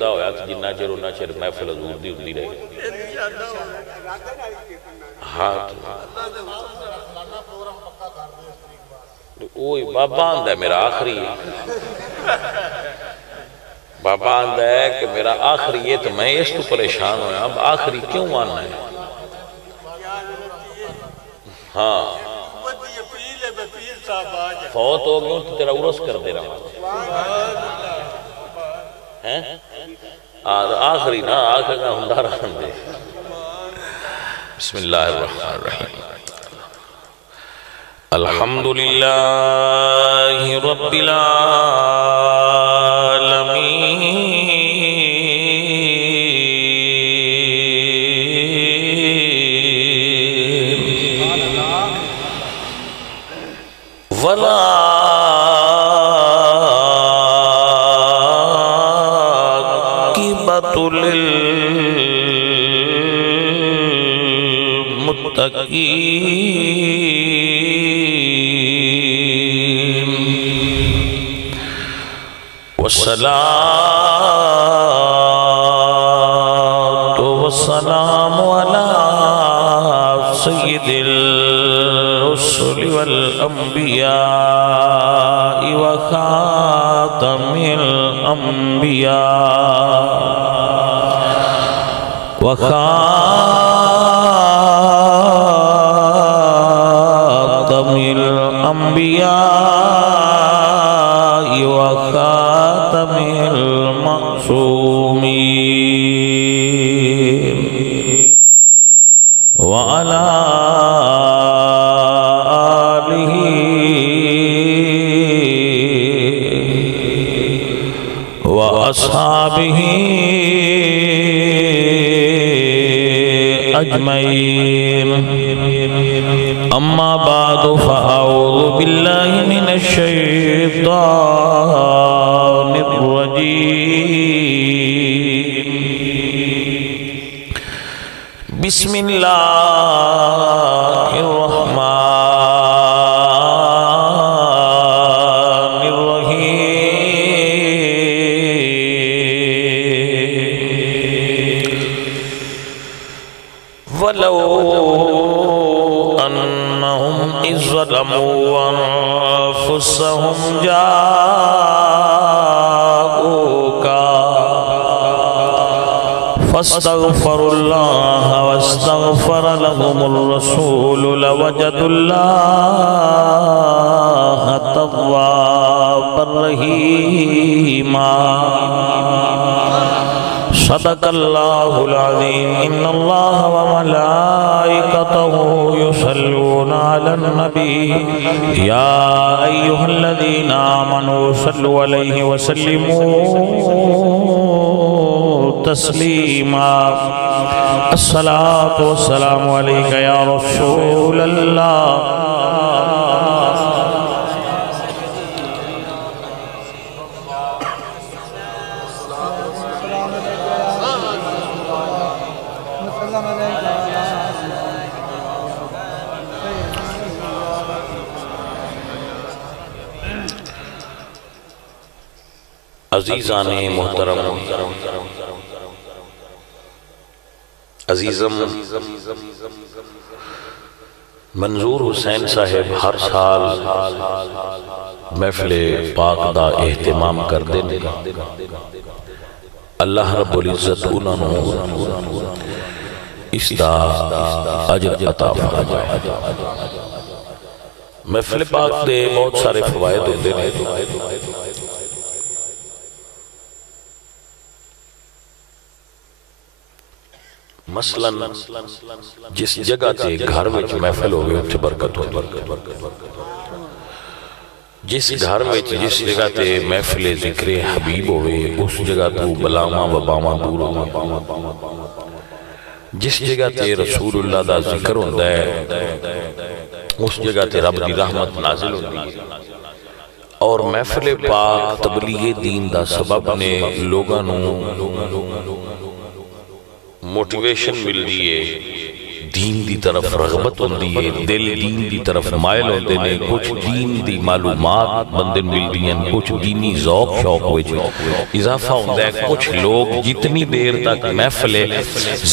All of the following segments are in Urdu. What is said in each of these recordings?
رکدا ہویا کہ جنہ چر انہ چر محفل حضور دی ہوندی رہے ہاں اوہ بابا آندہ ہے میرا آخری بابا آندہ ہے کہ میرا آخری یہ تو میں اس تو پریشان ہویا اب آخری کیوں آنا ہے ہاں فوت ہو گئے تو تیرا عرس کر دے رہا ہوں آخری نا آخری نا ہندہ رہن دے بسم اللہ الرحمن الرحیم الحمدللہ رب العالمین ولا للمتقین والصلاة والسلام على سيد الرسل والأنبياء وخاتم الأنبياء وخاتم الأنبياء وخاتم المعصومين وعلى آله وأصحابه أجمعين أما بعد فأعوذ بالله من الشيطان الرجيم بسم الله الرحمن الرحيم ولو أنهم إذ ظلموا أنفسهم جاءوك فاستغفروا الله واستغفر لهم الرسول لوجدوا الله توابا رحيما صدق الله العظيم إن الله وملائكته يصلون على النبي يا أيها الذين آمنوا صلوا عليه وسلموا تسليما الصلاة والسلام عليك يا رسول الله عزیزان محترم عزیزم منظور حسین صاحب ہر سال محفل پاک دا اہتمام کر دینے اللہ رب العزت انہوں اس دا اجر عطا فرمائے محفل پاک دے بہت سارے فوائد ہوتے ہیں مثلاً جس جگہ تے گھر میں محفل ہوئے اتھے برکت ہوتی جس گھر میں جس جگہ تے محفل ذکر حبیب ہوئے اس جگہ تو بلاما و باما دور ہوئے جس جگہ تے رسول اللہ دا ذکر ہوندہ ہے اس جگہ تے رب دی رحمت نازل ہوندی ہے اور محفل پاک تبلیغ دین دا سبب نے لوگاں نو موٹیویشن مل دیئے دین دی طرف رغبت ہوندی ہے، دل دین دی طرف مائل ہوندے نے، کچھ دین دی معلومات بندے مل دیا، کچھ دینی ذوق شوق ہوئے جو اضافہ ہوندہ ہے۔ کچھ لوگ جتنی دیر تک محفل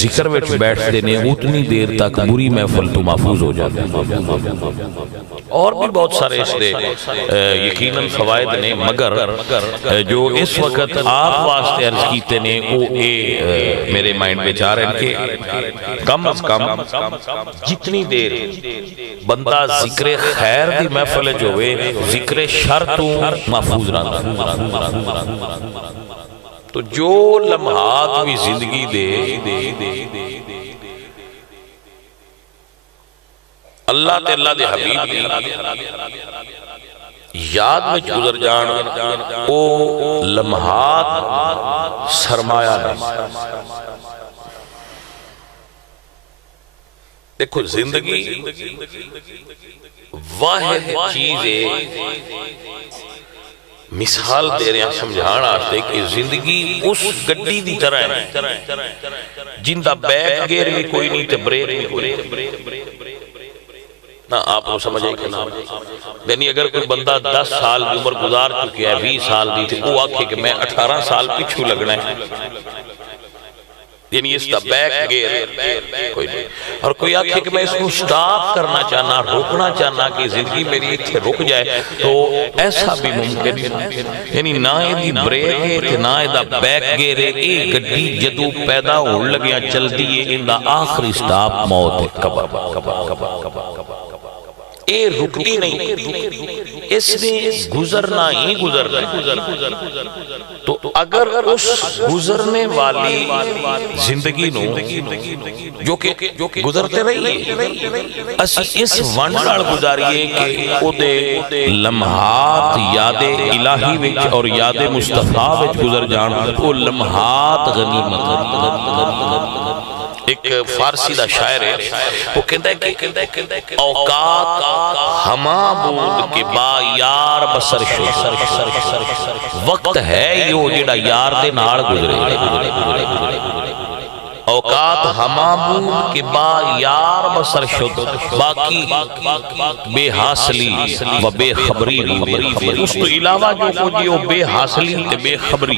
ذکر وچ بیٹھ دینے اتنی دیر تک بری محفل تو محفوظ ہو جاتے ہیں۔ اور بھی بہت سارے اس دے یقیناً فوائد نے، مگر جو اس وقت آپ واسطے عرض کیتے نے وہ میرے مائنڈ میں چاہ رہے ہیں کہ کم از کم جتنی دیر بندہ ذکر خیر دی محفل جو ہوئے ذکر شر تو محفوظ رہنا۔ تو جو لمحات بھی زندگی دے اللہ تے اللہ دے حبیب دی یاد میں گزر جان او لمحات سرمایہ نہیں۔ دیکھو زندگی واحد چیز ہے، مثال دے رہے ہیں سمجھان آتے کہ زندگی اس گڈی دی طرح ہے جن دا بیک گیئر بھی کوئی نہیں تے بریک بھی کوئی نہیں۔ نہ آپ کو سمجھے کہ نہ، یعنی اگر کوئی بندہ 10 سال کی عمر گزار چکی ہے، 20 سال دی تھی، وہ آکھے کہ میں 18 سال پیچھو لگنا ہے، یعنی اس دا بیک گیئر کوئی نہیں۔ اور کوئی آکھے کہ میں اس کو سٹاپ کرنا چاہنا، روکنا چاہنا کہ زندگی میری اتھے رک جائے، تو ایسا بھی ممکن ہے۔ یعنی نہ ایدی بریک ہے نہ ایدہ بیک گیئر ہے، ایک گڈی جدو پیدا ہو لگیا چل دیئے، ان دا آخری سٹاپ موت ہے، کبھا اے رکتی نہیں، اس نے گزرنا ہی گزرنا۔ تو اگر اس گزرنے والی زندگی نو جو کہ گزرتے رہیے، اس ونڈال گزاریے کہ او دے لمحات یاد الہی وچ اور یاد مصطفیٰ وچ گزر جان، وہ لمحات غنیمت۔ ایک فارسی دا شاعر ہے، وہ کہتا ہے کہ اوقات ہما بود کے با یار بسر شد، وقت ہے یو جڑا یار دے نال گزرے۔ اوقات ہما بود کے با یار بسر شد، باقی بے حاصلی و بے خبری۔ اس تو علاوہ جو کچھ یہ بے حاصلی تے بے خبری،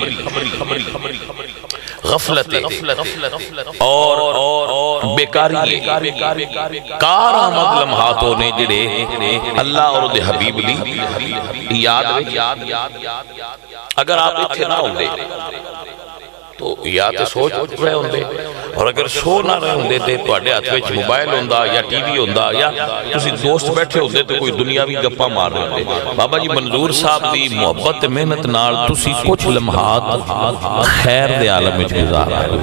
غفلت اور بیکاری کار آمد لمحاتوں نے جڑے اللہ اور دے حبیب لی یاد۔ اگر آپ اتھے نہ ہوں دے تو یا تے سوچ رہے ہوں دے، اور اگر سو نہ رہے ہوں دے تو اڈے ہاتھ وچ موبائل ہوں دا یا ٹی وی ہوں دا یا تسی دوست بیٹھے ہوں دے تو کوئی دنیاوی گپا مار رہے ہوں دے۔ بابا جی منظور صاحب دی محبت محنت نال تسی کچھ لمحات خیر دے عالم وچ گزار رہے ہوں۔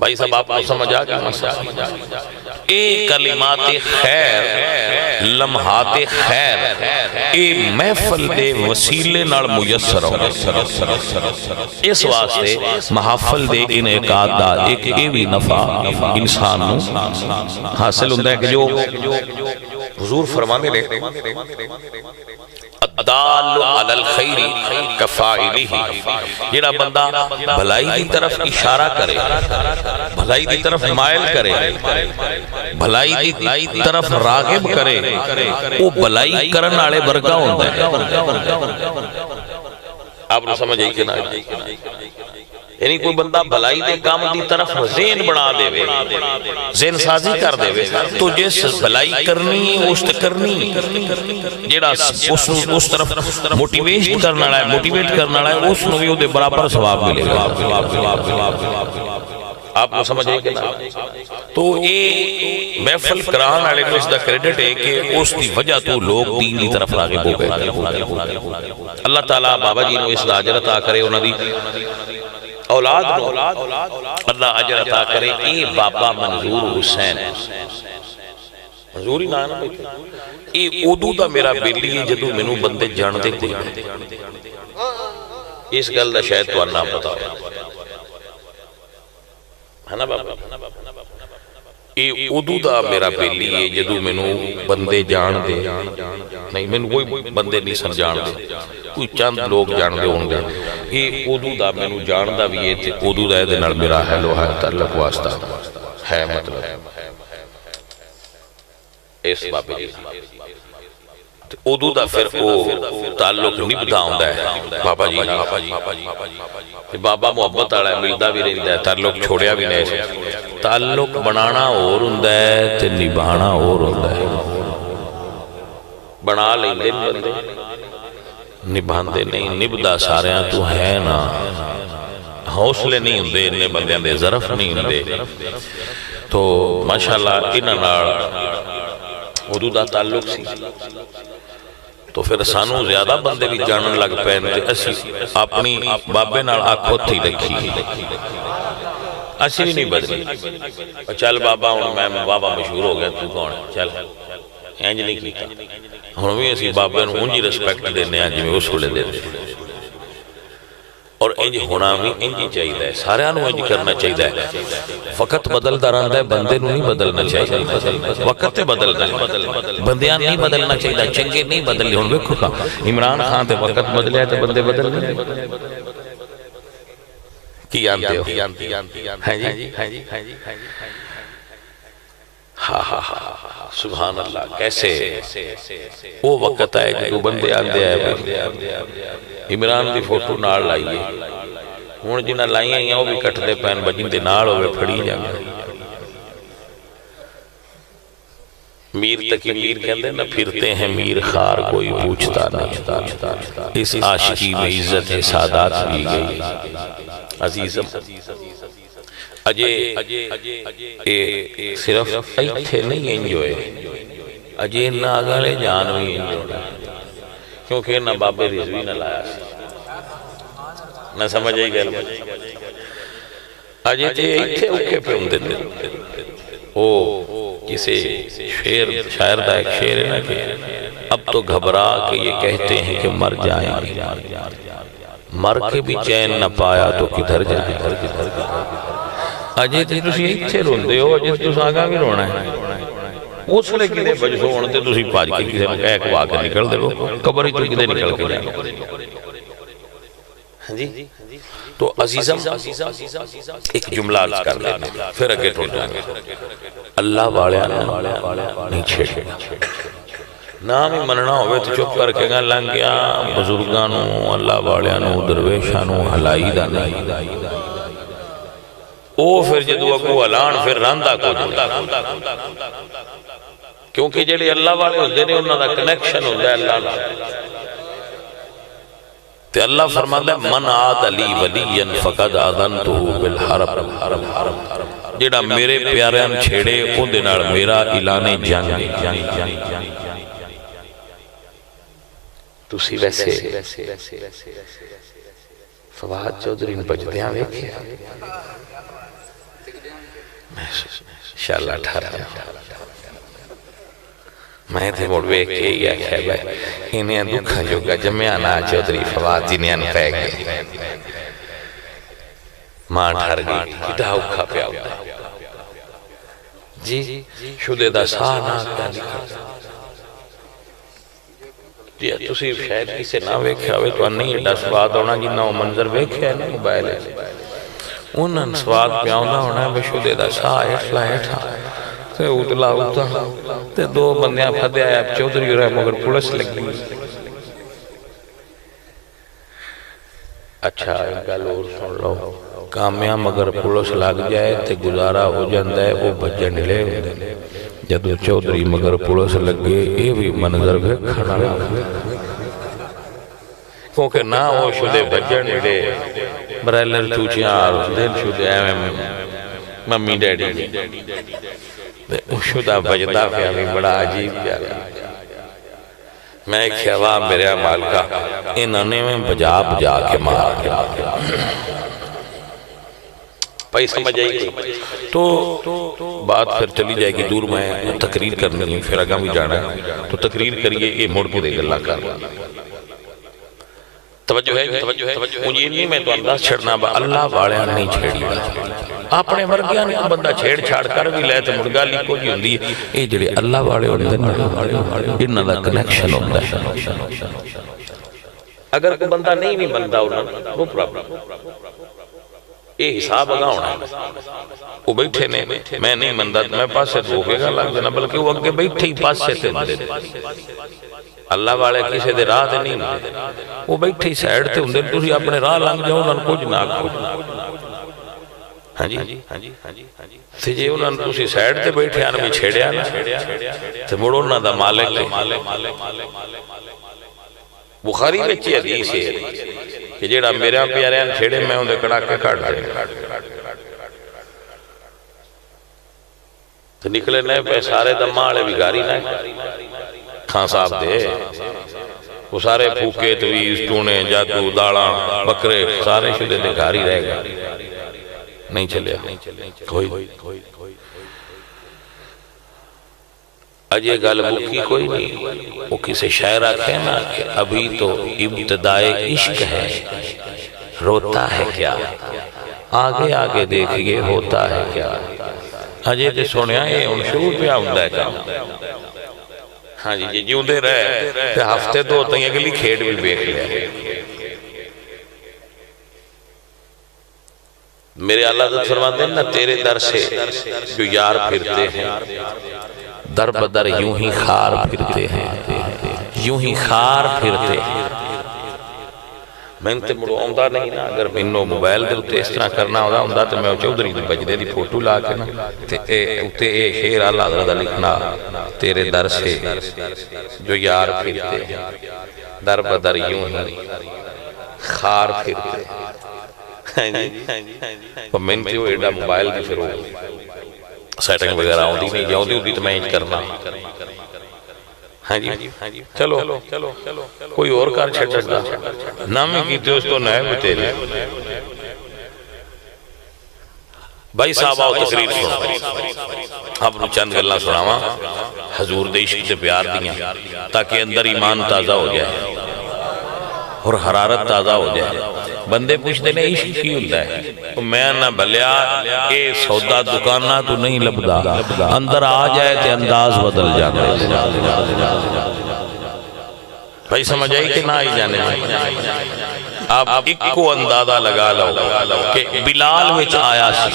بھائی صاحب آپ کو سمجھ آ گیا؟ اے کلمات خیر، لمحات خیر، اے محفل دے وسیلے نال میسر ہو۔ اس واسطے محافل دے انعقاد دا ایک ایوی نفع انسان نو حاصل ہوندہ ہے کہ جو حضور فرمانے لے الدال علی الخیر کفائلہ، جڑا بندہ بھلائی دی طرف اشارہ کرے، بھلائی دی طرف مائل کرے، بھلائی دی طرف راغب کرے، وہ بھلائی کرن آلے برگا ہوندہ ہے۔ آپ نے سمجھے کہ نہ؟ یعنی کوئی بندہ بھلائی دے کام دی طرف ذہن بنا دے وے، ذہن سازی کر دے وے، تو جس بھلائی کرنی اس تے کرنی، جیڑا اس طرف موٹیویٹ کرنا ہے اس نو بھی وہ دے برابر ثواب ملے گا۔ آپ کو سمجھے کہ نا؟ تو یہ محفل کران آلے کو اس دا کریڈٹ ہے کہ اس دی وجہ تو لوگ دین دی طرف راغب ہو گئے۔ اللہ تعالیٰ بابا جی نو اس دا عجر عطا کرے، انہوں دی اولاد نو اللہ عجر عطا کرے۔ اے بابا منظور حسین، منظوری نہ اے اودو دا میرا بیلی ہے جدو منو بندے جان دے کوئی اس گل دا شاید تو نہ پتا ہے نا بابا؟ یہ ادو دا میرا بیلی ہے جدو مینو بندے جان دے نہیں مینو کوئی بندے نہیں سن جان دے کوئی چند لوگ جان دے ہوں گے یہ ادو دا مینو جان دا بھی ہے ادو دا دے نال میرا ہیلو ہے تعلق واسطہ ہے مطلب اس بابے جی ادو دا پھر وہ تعلق نبھدا ہوندا ہے بابا جی بابا محبت والا ہے ملدا بھی رہندا ہے تعلق چھوڑیا بھی نہیں تعلق بنانا اور ہوندا ہے تے نبھانا اور ہوندا ہے بنا لیندے بندے نبھاندے نہیں نبھدا ساریاں تو ہے نا حوصلے نہیں ہوندے انہیں بندیاں دے ظرف نہیں ہوندے تو ماشاءاللہ انہاں نال ادو دا تعلق سی تو پھر سانو زیادہ بندے بھی جانن لگ پین تے اسی اپنی بابے نال آنکھوں تھی رکھی اسی بھی نہیں بدلی چل بابا ہوں میں بابا مشہور ہو گیا تو کون چل اینج نہیں کیتا ہوں بھی اسی بابے نو انجی رسپیکٹ دینے ہیں جی میں اس وڑے دیتے اور انج ہونا بھی انجی چاہیے ہے سارے آنو انج کرنا چاہیے ہے وقت بدل داران ہے بندے نو نہیں بدلنا چاہیے وقت بدل بندیاں نہیں بدلنا چاہیے چنگے نہیں بدلی ہوں بکھو کا عمران خان تے وقت بدلے ہے تے بندے بدل نہیں کی آنتے ہو ہیں جی سبحان اللہ کیسے وہ وقت آئے جو بندے آندے آئے عمران دی فوٹو نال لائیے ہون جنہ لائیاں ہیں وہ بھی کٹ دے پین بجن دے نال ہوئے پھڑی جاگا میر تکی میر کہندے نہ پھرتے ہیں میر خار کوئی پوچھتا نہیں اس عاشقی میں عزت سادات بھی گئی عزیزم اجے صرف ایتھے نہیں انجوئے اجے ناگالے جان بھی انجوئے کیونکہ نہ بابے رضوی نہ لایا سی نہ سمجھے گئے اجے تے ایتھے اوکے پہ ہوں دیتے او کسے شاعر دا ایک شعر ہے نا کہ اب تو گھبرا کہ یہ کہتے ہیں کہ مر جائیں مر کے بھی چین نہ پایا تو کدھر جائیں اجے تے تسی ایتھے روندے ہو اجے تے آگا بھی رونا ہے اس لئے کدھے بجھو ہونے تے تسی پاج کے کسے میں ایک واقع نکل دے لو قبر ہی تو کدھے نکل کے جائیں تو عزیزم ایک جملہ عرض کر لینا پھر اگے ٹھوڑ جائیں گے اللہ والیاں نہیں چھیڑے نام ہی مننا ہوئے تو چپ کر کے گا لنگیا بزرگانوں اللہ والیاں درویشانوں ہلائی دا نہیں او پھر جدو اگو علان پھر راندہ کو جائے کیونکہ جڑے اللہ والے ہوندے نے انہوں دا کنیکشن ہوندہ ہے اللہ والے تے اللہ فرماتا ہے من آد علی ولیا فقد آذنتہ بالحرب جڑا میرے پیاریاں چھیڑے ان دنار میرا اعلان جنگ تسی ویسے فواد چودھری نے بجدیاں ویکھے انشاءاللہ ٹھہر جاؤں میں تھے موڑ ویک کے ہی آکھے بھائی انہیں دکھا جو گا جمعیانا چودھری فواد جنہیں پہ گئے ماں ٹھر گئی کتا اوکھا پہ آؤتا جی شدے دا سانا کیا نکھا جی تسی شاید کسے نہ ویکھے ہوئے تو نہیں ایڈا سواد ہونا جنہ وہ منظر ویکھے ہے نہیں موبائل ہے انہاں سواد پہ آؤنا ہونا ہے بشدے دا سا ایٹھلا ایٹھا تے اتلا ہوتا تے دو بندیاں پھدے آئے اب چودھری ہو رہا ہے مگر پولیس لگی اچھا ایک لور سن لو کامیاں مگر پولیس لگ جائے تے گزارا ہو جاندہ ہے وہ بجن لے جدو چودھری مگر پولیس لگے یہ بھی منظر بھی کھڑا کیونکہ نہ وہ شدے بجن لے برائلر چوچیاں آر دل شدے ممی ڈیڈی شدہ بجدہ پہ ہمیں بڑا عجیب پیارا میں ایک خواہ میرے عمال کا انہوں نے میں بجا بجا کے مار پائی سمجھ آئی گئی تو بات پھر چلی جائے گی دور میں تقریر کرنی ہے پھر آگامی جانا ہے تو تقریر کریے یہ موڑ کو دے گا اللہ کر توجہ ہے مجھے نہیں میں تو انداز چھڑنا با اللہ والے نہیں چھیڑی دا اپنے ورگیاں نے بندہ چھیڑ چھاڑ کر بھی لے تو مڑگا لی کو جی ہوندی ہے یہ جڑے اللہ والے ہوندے انہاں دا کنیکشن ہوتا ہے اگر کوئی بندہ نہیں بندہ ہونا نو پرابلم یہ حساب اگا ہونا ہے وہ بیٹھے نے میں نہیں بندہ میں پاسے دھوکے گا لگ جانا بلکہ وہ اگے بیٹھے ہی پاسے تے ہوندے اللہ والے کسی دے راہ دے نہیں ہوندے وہ بیٹھے ہی سائیڈ تے ہوندے تسی اپنے راہ لنگ جاؤ انہاں کچھ نہ کچھ ہاں جی تے جے انہاں تسی سائیڈ تے بیٹھے آن بھی چھیڑیا نا تے مڑو انہاں دا مالک بخاری میں چی حدیث ہے کہ جیڑا میرے پیاریاں چھیڑے میں اندھے کڑا کے کھاڑ دے تو نکلے نئے پہ سارے دماغے بھی گاری نہ کھان صاحب دے وہ سارے پھوکے تویز ٹونے جاتو داڑاں بکرے سارے شدے دے گاری رہ گا نہیں چلے کوئی اجے گل مکی کوئی نہیں وہ کسی شاعرہ کہنا کہ ابھی تو ابتدائے عشق ہے روتا ہے کیا آگے آگے دیکھئے ہوتا ہے کیا اجے تے سنیا یہ ان شروع پہ آؤندہ ہے کام ہاں جی جیوں دے رہے تے ہفتے دو ہوتا ہیں اگلی کھیڑ بھی بیک لیا میرے اللہ تعالیٰ فرماتے ہیں نا تیرے در سے جو یار پھرتے ہیں در بدر یوں ہی خار پھرتے ہیں یوں ہی خار پھرتے ہیں میں انتے مڑو آمدہ نہیں نا اگر میں انہوں موبائل دے اتے اس طرح کرنا ہوتا تو میں چودری دے بجدے دی فوٹو لا کے نا اتے اے خیر اللہ حضرت لکھنا تیرے در سے جو یار پھرتے ہیں در بدر یوں ہی خار پھرتے ہیں اور میں انتے وہ ایڈا موبائل دی پھر سیٹنگ وغیرہ ہوتی نہیں جاؤں دی تو میں انج کرنا ہاں جی چلو کوئی اور کار چھٹ سکتا نامی کی تو اس تو نئے بھی تیرے بھائی صاحب آؤ تقریر سنا آپ نے چند گلہ سناوا حضور دے عشق سے پیار دیا تاکہ اندر ایمان تازہ ہو جائے اور حرارت تازہ ہو جائے بندے پوچھتے نے عشق کی ہوتا ہے میں نہ بھلیا اے سودا دکانہ تو نہیں لبدا اندر آ جائے تے انداز بدل جاتا ہے بھائی سمجھ آئی کہ نہ آئی جانے آپ ایک کو اندازہ لگا لو کہ بلال وچ آیا سی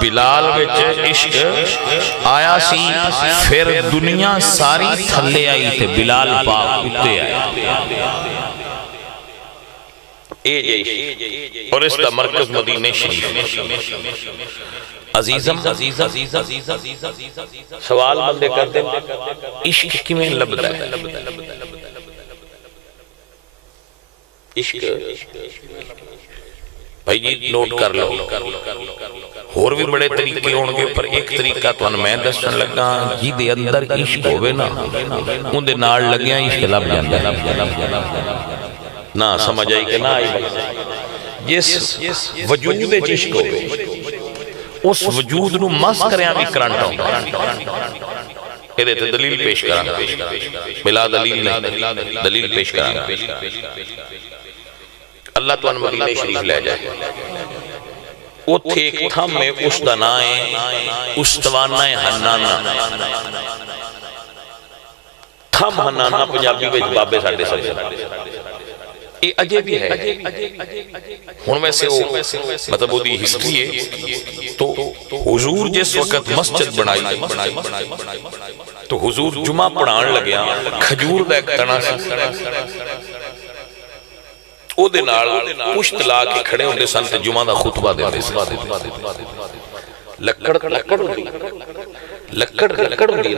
بلال وچ عشق آیا سی پھر دنیا ساری تھلے آئی تے بلال پاک اتے آیا اور اس کا مرکز مدینہ شریف عزیزم سوال بندے کرتے عشق کی میں لبدا ہے عشق بھائی جی نوٹ کر لو اور بھی بڑے طریقے ہونگے پر ایک طریقہ تو میں دستن لگا جی دے اندر عشق ہوئے نا ان دے نار لگیاں عشق لب جاندہ نہ سمجھ آئی کہ نہ آئی جس وجود عشق ہوئے اس وجود نو مس کریں بھی کرانٹا ہوں یہ دیتے دلیل پیش کرانگا بلا دلیل نہیں دلیل پیش کرانگا اللہ تو ان مدینہ شریف لے جائے وہ تھے ایک تھم میں اس دنائیں استوانہ ہنانا تھم ہنانا پنجابی میں بابے ساڑھے ساڑھے یہ اجے بھی ہے ان میں سے وہ مطلب وہ دی ہسٹری ہے تو حضور جس وقت مسجد بنائی تو حضور جمعہ پڑھان لگیا کھجور دا ایک تنا سی او دے نال پشت لا کے کھڑے ہوندے سن تے جمعہ دا خطبہ دے لکڑ ہوندی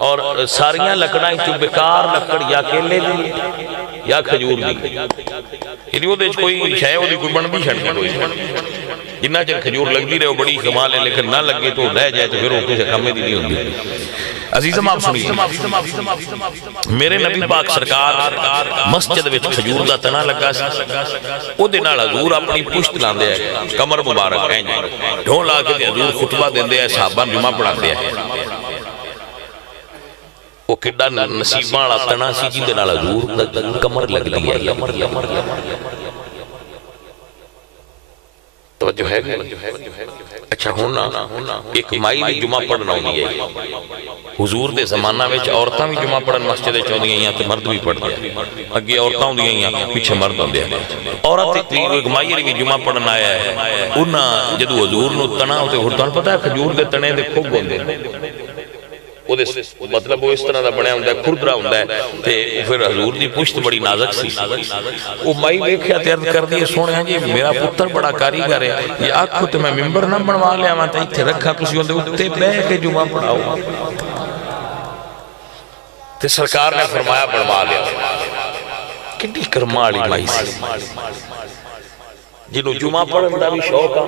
اور ساریاں لکڑاں تو بیکار لکڑ یا کیلے دی یا کھجور دی یعنی وہ دے کوئی شے وہ دی کوئی بن بھی چھڑ کوئی جنہ چر کھجور لگ دی رہے بڑی کمال ہے لیکن نہ لگے تو رہ جائے تو پھر وہ کسی کمے دی نہیں ہوندی عزیزم آپ سنیے میرے نبی پاک سرکار مسجد وچ کھجور دا تنا لگا سی او دے نال حضور اپنی پشت لاندے ہیں کمر مبارک ہیں ڈھول لا کے حضور خطبہ دیندے ہیں صحابہ جمعہ پڑھاندے ہیں وہ کڈا نصیباں والا تنا سی جی دے نال حضور دا کمر لگ دی ہے توجہ ہے اچھا ہونا ایک مائی بھی جمعہ پڑھنا ہوندی ہے حضور دے زمانہ وچ عورتاں بھی جمعہ پڑھن مسجد وچ ہوندیاں ہیں تے مرد بھی پڑھدے ہیں اگے عورتاں ہوندیاں ہیں پیچھے مرد ہوندے ہیں عورت ایک مائی بھی جمعہ پڑھن آیا ہے انہاں جدوں حضور نو تنا تے ہن پتہ ہے کھجور دے تنے دے کھوب ہوندے مطلب وہ اس طرح دا بنیا ہوندہ ہے کھردرا ہوندہ ہے تے پھر حضور دی پشت بڑی نازک سی وہ مائی دیکھیا تے عرض کر دیئے سونے ہیں جی میرا پتر بڑا کاریگر ہے یہ آنکھو تے میں ممبر نہ بنوا لیا میں تے اتھے رکھا کسی ہوندے اتے بے کے جمعہ پڑھاؤ تے سرکار نے فرمایا بنوا لیا کتنی کرمالی مائی سی جنہوں جمعہ پڑھن دا بھی شوق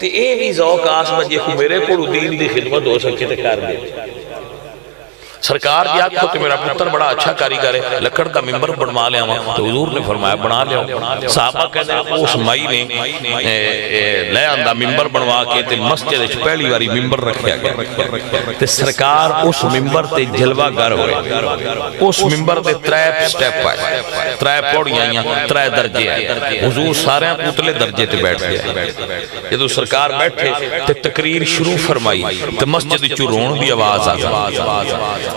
تے اے بھی ذوق آس بجے کو میرے کو دین دی خدمت ہو سکے تے کر دے سرکار دی آنکھو تے میرا پتر بڑا اچھا کاریگر ہے لکڑ دا ممبر بنوا لیا ہوں تو حضور نے فرمایا بنا لیا صحابہ کہتے ہیں اس مائی نے لے آندہ ممبر بنوا کے تے مسجد اچھ پہلی واری ممبر رکھیا گیا تے سرکار اس ممبر تے جلوہ گر ہوئے اس ممبر تے تریپ سٹیپ آئے تریپ پوڑی آئیاں ترے درجے آئے حضور سارے پوتلے درجے تے بیٹھ گیا جدو سرکار بیٹھے تے تقریر شروع فرمائی تے مسجد چو رون دی آواز آگا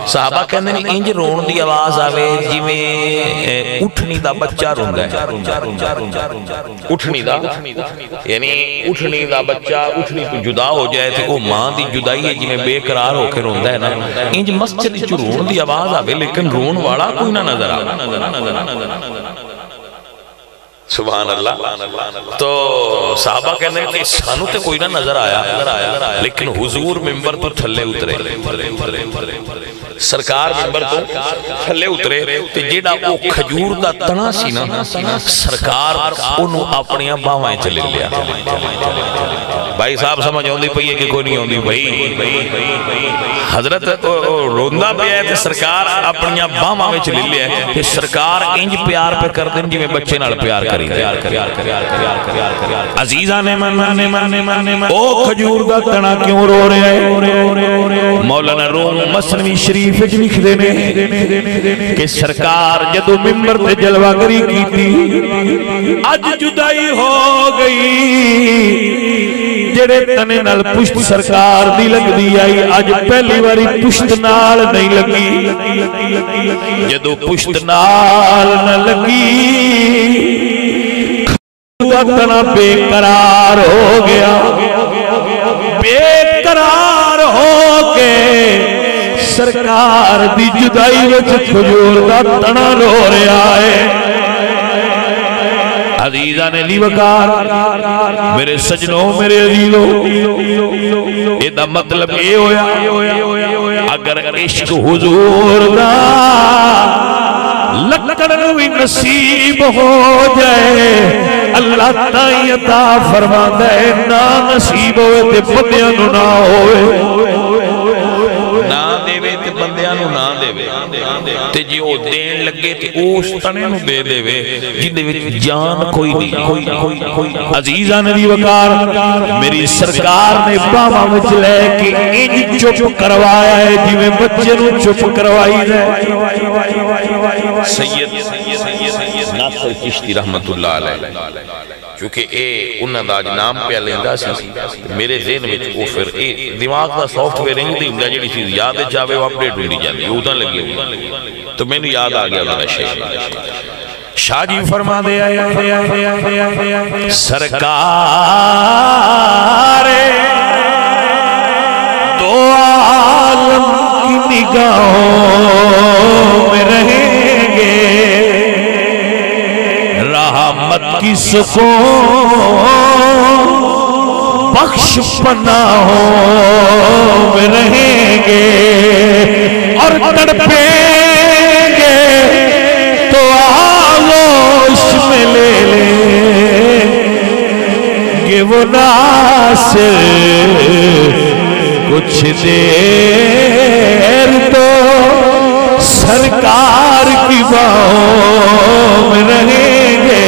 صحابہ کہنے ہیں انج رون دی آواز آوے جی میں اٹھنی دا بچہ رون ہے اٹھنی دا یعنی اٹھنی دا بچہ اٹھنی تو جدا ہو جائے تھے وہ ماں دی جدائی ہے جی میں بے قرار ہو کے رون ہے نا انج مسجد چو رون دی آواز آوے لیکن رون والا کوئی نہ نظر آوے سبحان اللہ تو صحابہ کہنے ہیں کہ سانو تے کوئی نہ نظر آیا لیکن حضور ممبر تو تھلے اترے سرکار ممبر تو تھلے اترے تے جیڑا وہ کھجور دا تنا سی نا سرکار انہوں اپنیاں باوائیں چلے لیا بھائی صاحب سمجھ ہوندی پئی ہے کہ کوئی نہیں ہوندی بھائی حضرت روندہ پہ آئے تے سرکار اپنیاں باوائیں چلے لیا کہ سرکار انج پیار پہ کر دیں جی میں بچے نال پیار کری عزیزان من او کھجور دا تنا کیوں رو رہے ہیں مولانا روم مسنوی شریف لکھ دینے کہ سرکار جدو ممبر تے جلوہ گری کی تھی اج جدائی ہو گئی جڑے تنے نال پشت سرکار دی لگ دی آئی اج پہلی واری پشت نال نہیں لگی جدو پشت نال نہ لگی تنا بے قرار ہو گیا بے قرار ہو کے سرکار دی جدائی وچ کھجور دا تنا رو رہا ہے عزیزان علی وقار میرے سجنوں میرے عزیزوں یہ دا مطلب یہ ہویا اگر عشق حضور دا لکڑنوی نصیب ہو جائے اللہ تائیں عطا فرما دے نا نصیب ہوئے تے بندیاں نہ ہوئے نا دے وے تے بندیاں نہ دے وے تے جی او دین لگے تے اس تنے نو دے دے وے جن دے وچ جان کوئی نہیں کوئی عزیزان دی وقار میری سرکار نے باواں وچ لے کے انج چپ کروایا ہے جویں بچے نو چپ کروائی دے سید ناصر چشتی رحمت اللہ علیہ چونکہ اے انہاں دا نام پہ لیندہ سی میرے ذہن میں وہ پھر دماغ دا سافٹ ویئر نہیں دیندہ جڑی چیز یاد چاہے وہ اپڈیٹ ہوندی جاندی اوتاں لگی ہوئی تو میں نے یاد آ گیا میرا شیخ شاہ جی فرما دے آیا سرکار دو عالم کی نگاہوں میں رہیں گے رحمت کی سکون بخش پناہوں میں رہیں گے اور تڑپیں گے تو آغوش میں لے لیں گے وہ ناصر کچھ دیر تو سرکار کی باہوں میں رہیں گے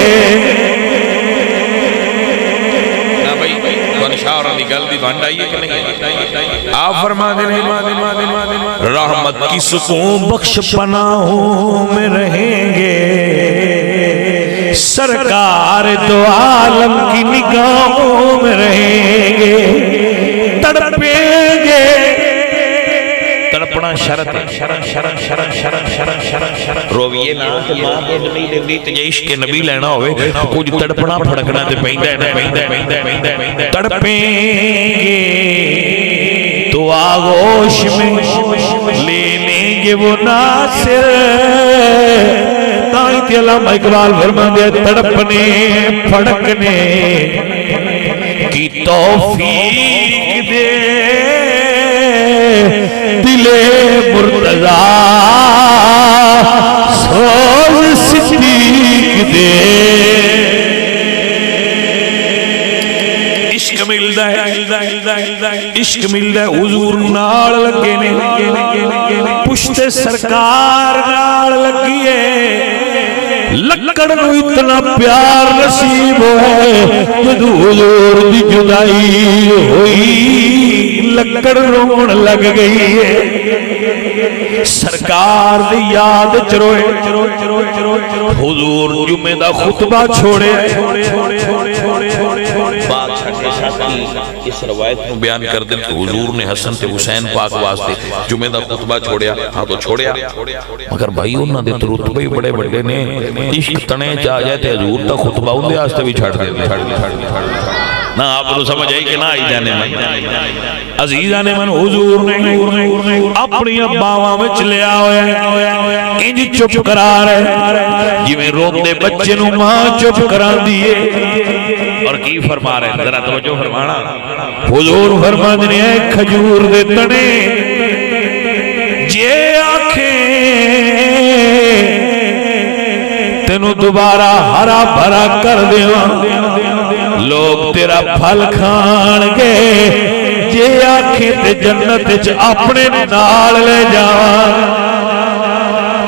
نا بھائی کون شاہ اور علی گل دی بھانڈ آئیے کہ نہیں آپ فرما دیں رحمت کی سکون بخش پناہوں میں رہیں گے سرکار دو عالم کی نگاہوں میں رہیں گے تڑپیں گے تڑپنا شرط ہے رویے نا کہ ماں دے نبی لیندی تے عشق نبی لینا ہوئے کچھ تڑپنا پھڑکنا تے پہندہ ہے تڑپیں گے تو آغوش میں لے لیں گے وہ ناصر تائیں تی علامہ اقبال فرما دے تڑپنے پھڑکنے کی توفیق دے دل مرتضیٰ سوز صدیق دے عشق ملدہ ہے عشق ملدہ ہے حضور نال لگے نے پشت سرکار نال لگیے لکڑ نو اتنا پیار نصیب ہے جدو حضور دی جدائی ہوئی لکڑ رون لگ گئی ہے سرکار دی یاد چروئے حضور جمعہ دا خطبہ چھوڑے بات چھٹے ساتھی اس روایت میں بیان کر دیں کہ حضور نے حسن تے حسین پاک واسطے جمعہ دا خطبہ چھوڑیا ہاں تو چھوڑیا مگر بھائی انہاں دے تو رتبے بڑے بڑے نے عشق تنے چاہ جائے تے حضور تا خطبہ ان دے آستے بھی چھڑ دے نہ آپ تو سمجھ آئی کہ نہ آئی جانے من عزیزانے من حضور نے اپنی اباواں میں چلے آئے انج چپ کرا رہے جی میں روم دے بچے نو ماں چپ کرا دیئے اور کی فرما رہے ذرا توجہ فرمانا حضور فرما دینے ہیں کھجور دے تنے جے آنکھیں تینو دوبارہ ہرا بھرا کر دیواں لوگ تیرا پھل کھان گے جے آنکھیں تے جنت چ اپنے نال لے جاواں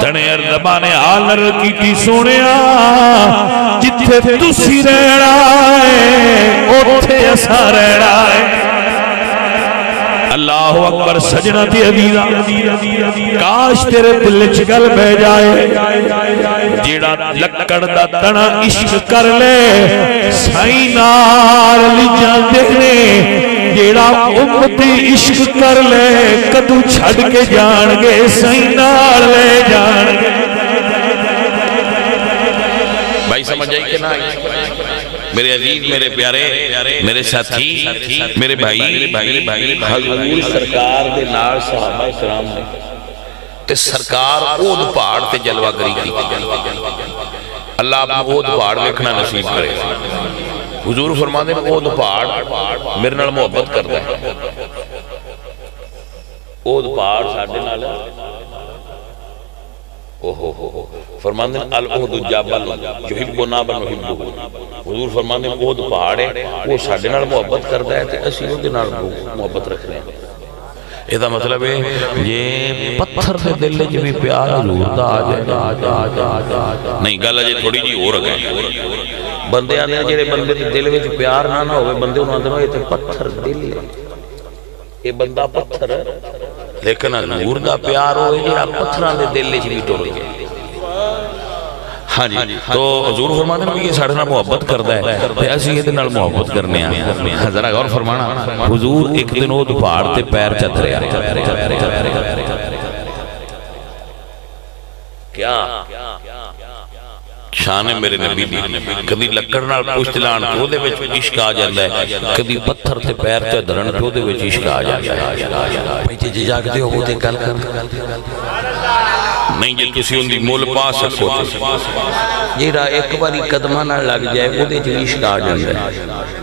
تنے ارزبانے آلر کی سونیا جتھے تسی رہنا ہے اوتھے اسا رہنا ہے اللہ اکبر سجنہ تی عزیزہ کاش تیرے دل چ گل بہ جائے جیڑا لکڑ دا تنا عشق کر لے سائیں نال لی جاندے نے جیڑا امتی عشق کر لے کدو چھڑ کے جان گے سائیں نال لے جان گے بھائی سمجھ آئی کہ نہ میرے عزیز میرے پیارے میرے ساتھی میرے بھائی حضور سرکار دے نال صحابہ کرام نے تے سرکار اود پہاڑ تے جلوہ گری کی اللہ آپ اود پہاڑ دیکھنا نصیب کرے حضور فرماتے ہیں اود پہاڑ میرے نال محبت کرتا ہے اود پہاڑ ساڑھے نال فرماتے ہیں العہد جابل یحبنا ونحبہ حضور فرماتے ہیں اود پہاڑ ہے وہ ساڑھے نال محبت کرتا ہے تے اسی اود نال محبت رکھ رہے ہیں ایدہ مطلب ہے یہ پتھر دے دل جو بھی پیار حضور دا آ جائے نہیں گالہ جے تھوڑی جی ہو رکھا ہے بندے آنے جیرے بندے دل میں پیار نہ ہوئے بندے انہوں آنے یہ پتھر دل ہے یہ بندہ پتھر ہے لیکن حضور دا پیار ہوئے جیرہ پتھران دے دل لے بھی ٹور گئے ہاں جی تو حضور فرماتے ہیں کہ یہ ساڑھے نال محبت کرتا ہے ایسی یہ نال محبت کرنے ہیں ذرا غور فرمانا حضور ایک دن وہ پہاڑ تے پیر چت رہے کیا شان میرے نبی دی کبھی لکڑ نال پشت لان تو دے وچ عشق آ جاندا ہے کبھی پتھر تے پیر تے دھرن تو دے وچ عشق آ جاندا ہے بھائی جی جاگدے ہو تے گل کر نہیں جے تسی ان دی مول پا سکو جیڑا ایک باری قدمہ نہ لگ جائے وہ دے جو عشق آ جاندا ہے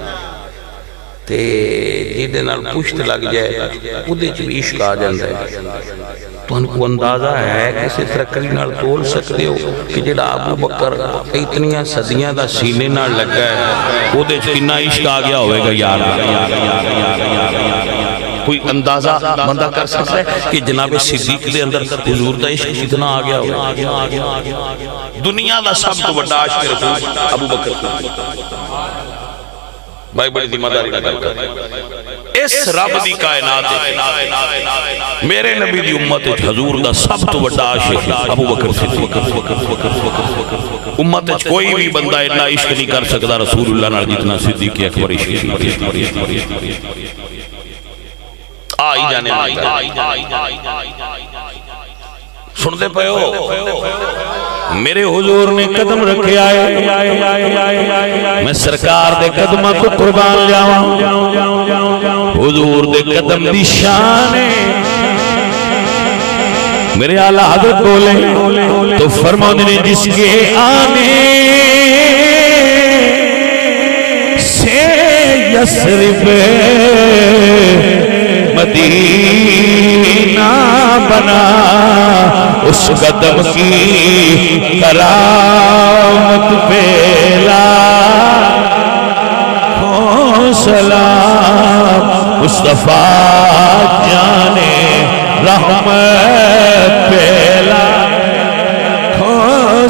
تے جیدے نال پشت لگ جائے وہ دے جو عشق آ جاندا ہے تو ان کو اندازہ ہے کسی طرح کلی نال تول سکتے ہو کہ جیڑا ابو بکر اتنیاں صدیاں دا سینے نال لگ گئے وہ دے جو کنا عشق آ گیا ہوئے گا یار کوئی اندازہ بندہ کر سکتا ہے کہ جناب صدیق دے اندر حضور دا عشق کتنا آ گیا ہوئے دنیا دا سب تو بڑا عاشق رسول ابو بکر بھائی بڑی ذمہ داری نہ کر اس رب دی کائنات میرے نبی دی امت حضور دا سب تو بڑا عاشق ابو بکر صدیق امت کوئی بھی بندہ اتنا عشق نہیں کر سکتا رسول اللہ نال جتنا صدیق اکبر عشق آئی جانے سن دے پہ ہو میرے حضور نے قدم رکھے آئے میں سرکار دے قدمہ کو قربان جاؤں حضور دے قدم دی شان میرے اعلیٰ حضرت بولے تو فرمانے نے جس کے آنے سے یسرب مدینہ بنا اس قدم کی کرامت پیلا سلام مصطفیٰ جانے رحمت پیلا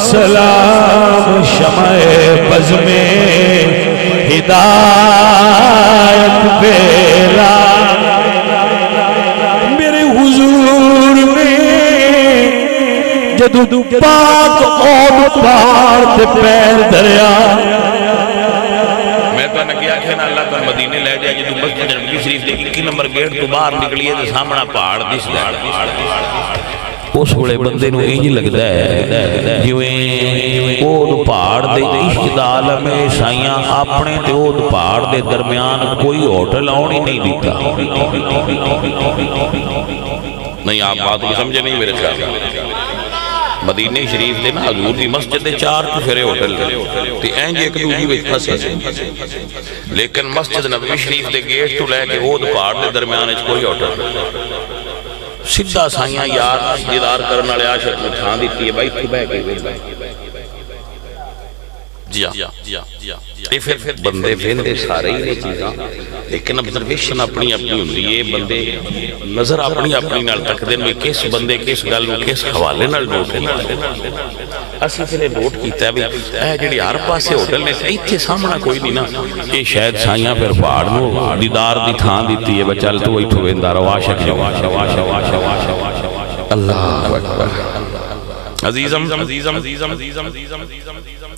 سلام شمع بز میں ہدایت پیلا میرے حضور میں جدو پاک عود پہاڑ تے پیر دریا میں تو نہ کیا کہ اللہ تو مدینے لے جائے جدو مسجد نبوی شریف دے 21 نمبر گیٹ تو باہر نکلیے تو سامنا پہاڑ دس اس بڑے بندے نو انج لگدا ہے جویں او پہاڑ دے عشق دا عالم سائیاں اپنے تے او پہاڑ دے درمیان کوئی ہوٹل آن ہی نہیں دیتا نہیں آپ بات کو سمجھے نہیں میرے خیال مدینہ شریف دے نا حضور دی مسجد دے 4 پھرے ہوٹل تے اینج ایک دوجی وچ پھسے لیکن مسجد نبوی شریف دے گیٹ تو لے کے او پہاڑ دے درمیان وچ کوئی ہوٹل سیدھا سائیاں یار دیدار کرنے والے عاشق میں ٹھان دیتی ہے بھائی تو بہ کے جی تے پھر بندے ویندے سارے ہی نے چیزاں لیکن ابزرویشن اپنی اپنی ہوندی ہے بندے نظر اپنی اپنی نال تکدے میں کس بندے کس گل نو کس حوالے نال نوٹ کرتے اسی پھر نوٹ کیتا ہے بھی اے جڑی ہر پاسے ہوٹل نے ایتھے سامنا کوئی نہیں نا یہ شاید سائیاں پھر پہاڑ نو دیدار دی تھان دیتی ہے بچل تو ایتھے ویندا رہو عاشق جو اللہ اکبر عزیزم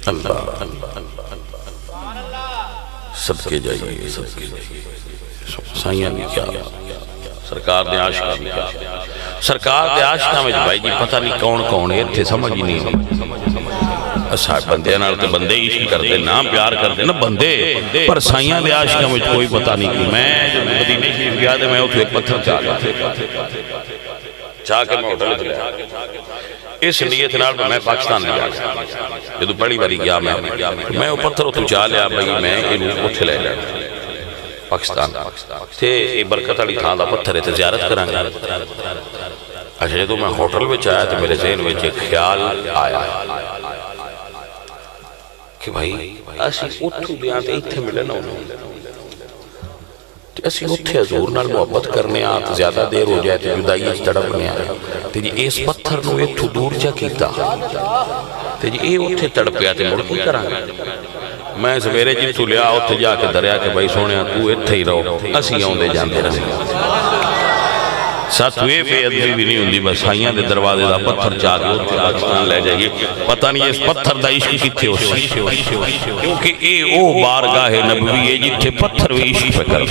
اللہ سب کے جائیے سائیاں بھی کیا سرکار دے عاشقہ بھی کیا سرکار دے عاشقہ میں بھائی جی پتہ نہیں کون کون ہے تھے سمجھ ہی نہیں اصحاب بندے نال تے بندے عشق کر دے نام پیار کر دے نا بندے پر سائیاں دے عاشقہ میں کوئی پتہ نہیں کی میں جب مدینہ شریف گیا دے میں اتھے ایک پتھر چاہ کے میں ہوٹل گیا اس نیت نال میں پاکستان لیا جدو بڑی باری گیا میں وہ پتھر اتھو چاہ لیا بھائی میں انہوں اتھے لے لیا پاکستان تھے ایک برکت علی تھان دا پتھر ہے تھے زیارت کرانگا اچھا جدو میں ہوٹل میں چاہیا تو میرے ذہن میں ایک خیال آیا کہ بھائی اسی اتھو دیاں تے اتھے ملے نا انہوں اسی اتھے حضور نال محبت کرنے آت زیادہ دیر ہو جائے تو جدائی اس تڑپنے آئے تو جی اس پتھر نو اتھو دور جا کیتا تو جی اے اتھے تڑپیا تے مڑ کی کرانگا میں سویرے جی تو لیا اتھے جا کے دریا کہ بھائی سونے تو اتھے ہی رہو اسی آن دے جاندے رہے ساتھ ہوئے بے ادبی بھی نہیں ہوندی بس آئیاں دے دروازے دا پتھر چاہ کے اتھے پاکستان لے جائیے پتہ نہیں اس پتھر دا عشق کی تھے اسی کیونکہ اے او بارگاہ نبوی ہے جتھے پتھر بھی عشق پہ کر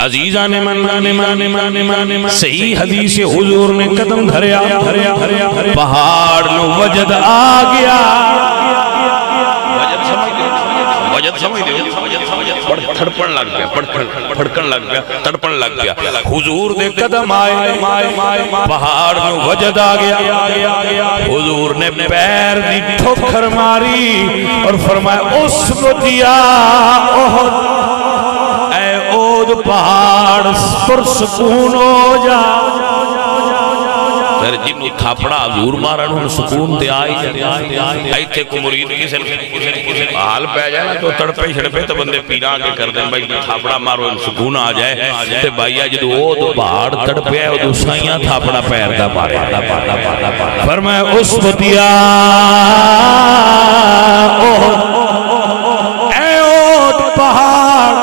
عزیزان من صحیح حدیث حضور نے قدم دھریا پہاڑ نو وجد آ گیا وجد سمجھ دے تھڑپن لگ گیا پھڑکن لگ گیا تڑپن لگ گیا حضور دے قدم آئے پہاڑ میں وجد آ گیا حضور نے پیر دی ٹھوکر ماری اور فرمایا اس کو دیا اے اود پہاڑ پرسکون ہو جا پھر جنہوں تھاپڑا حضور مارا انہوں سکون دے آئی تھے کو مرید کسے حال پہ جائے نا تو تڑپے شڑپے تو بندے پیرا آگے کر دیں بھائی تھاپڑا مارو سکون آ جائے تے بھائیہ جدو او دو پہاڑ تڑپے ہے دو سائیاں تھاپڑا پیر دا مارا فرمائے اس بتیا اے او پہاڑ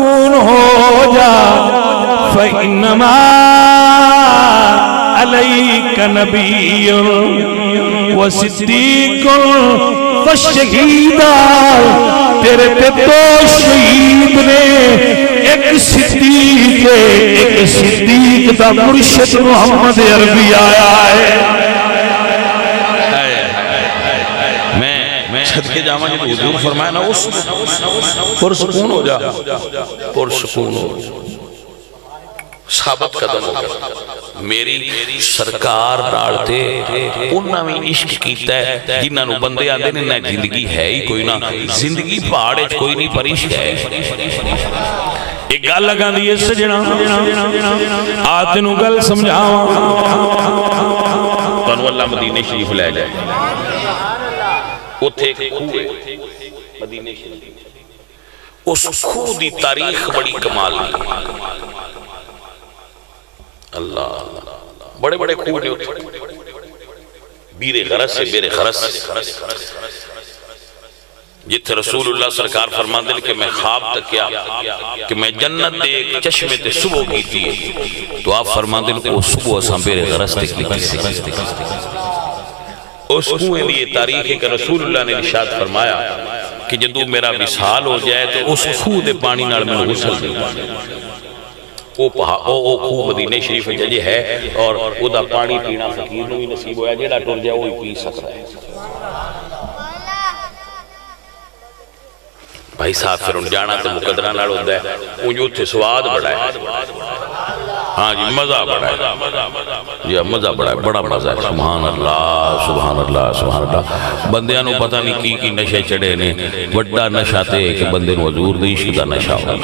پرسکون ہو جا فإنما علیک نبی و صدیق و شہیدہ، تیرے پہ دو شہید نے، ایک صدیق ہے، ایک صدیق دا مرشد محمد عربی آیا ہے۔ صدقے جامعہ جب حضور فرمائے نا اس پرسکون ہو جا، پرسکون ہو جا، ثابت قدم ہو جا۔ میری سرکار نارتے انہاں میں عشق کیتا ہے جنہاں نو بندے آدھے نے نہ زندگی ہے ہی کوئی نہ، زندگی پہاڑے کوئی نہیں پر عشق ہے۔ ایک گل لگا دیئے سجنا آتے نو گل سمجھاؤں، تو اللہ مدینہ شریف لے جائے، اتھے ایک کھو ہے مدینہ شریف، اس کھو دی تاریخ بڑی کمال کی، اللہ بڑے بڑے کھو نے اتھے، بیر غرس سے بیر غرس سے، جتھے رسول اللہ سرکار فرمان دے کہ میں خواب تک کیا کہ میں جنت دے ایک چشمے تے صبح کی تھی، تو آپ فرمان دے کہ وہ صبح اساں بیر غرس تے کلی سی۔ اس کنویں لیے تاریخ ہے کہ رسول اللہ نے ارشاد فرمایا کہ جدو میرا وصال ہو جائے تو اس کھو دے پانی نال میں غسل دے، او کھو مدینہ شریف ججے ہے، اور او دا پانی پینا فقیر نو ہی نصیب ہویا، جیڑا ٹر جائے وہی پی سکتا ہے۔ بھائی صاحب پھر ان جانا تو مقدرہ نال ہوتا ہے، ان جو تھے سواد بڑا ہے، ہاں جی مزہ بڑا ہے، جی مزہ بڑا ہے، بڑا مزہ ہے، سبحان اللہ سبحان اللہ سبحان اللہ۔ بندیاں نو پتہ نہیں کی نشے چڑے نے، وڈا نشہ تے کہ بندے نو حضور دی عشق دا نشہ ہو۔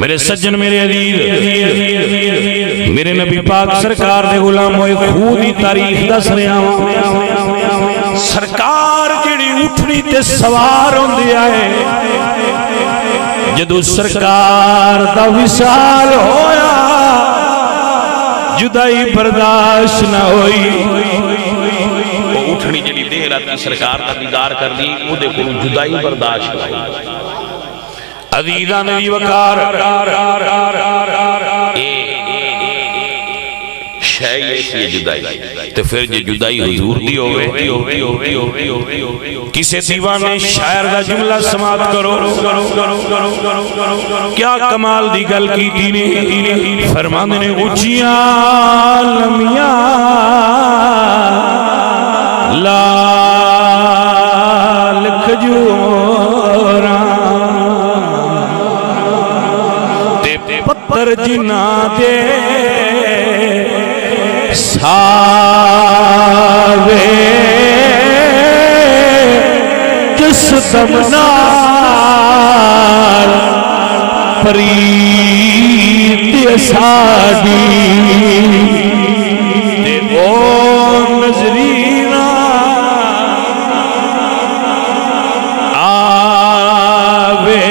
میرے سجن میرے عزیز، میرے نبی پاک سرکار دے غلام ہوئے خود ہی تاریخ دس رہے ہیں، سرکار جڑی اٹھنی تے سوار ہوندے آئے، جدو سرکار دا وصال ہویا جدائی برداشت نہ ہوئی، وہ اٹھنی جلی دیر آتی سرکار کا دیدار کر دی، وہ دیکھو جدائی برداشت نہ ہوئی۔ عزیزان دی وقار شاید یہ جدائی، تو پھر یہ جدائی حضور دی ہوئے۔ کسے دیوانے شاعر دا جملہ سماعت کرو، کیا کمال دی گل کی تینے، فرمان نے اچھیاں لمیاں لال کھجوراں تے پتر جنہ دے ساوے جس دمنار پریت ساڑی تے او نظرینہ آوے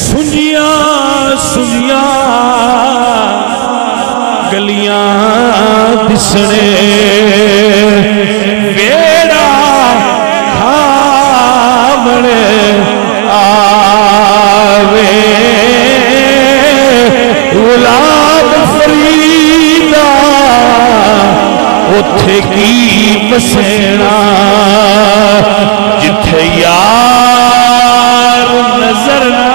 سنجیاں سنجیاں گلیاں دسنے بیڑا کھامنے آوے غلام فریدہ اتھے کی مسینا جتھے یار نظر نہ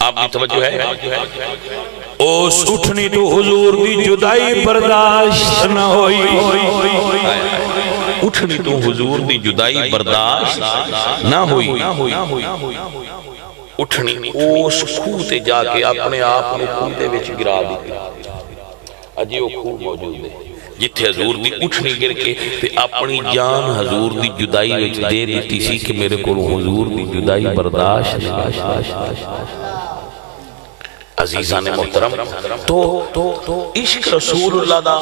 آپ کی توجہ ہے، اس اٹھنی تو حضور دی جدائی برداشت نہ ہوئی، اٹھنی تو حضور دی جدائی برداشت نہ ہوئی، اٹھنی اس کھو تے جا کے اپنے آپ نے کھو تے وچ گرا دی، اجی وہ کھو موجود ہے جتھے حضور دی اٹھنی گر کے تے اپنی جان حضور دی جدائی وچ دے دیتی سی کہ میرے کو حضور دی جدائی برداشت۔ عزیزان محترم تو عشق رسول اللہ دا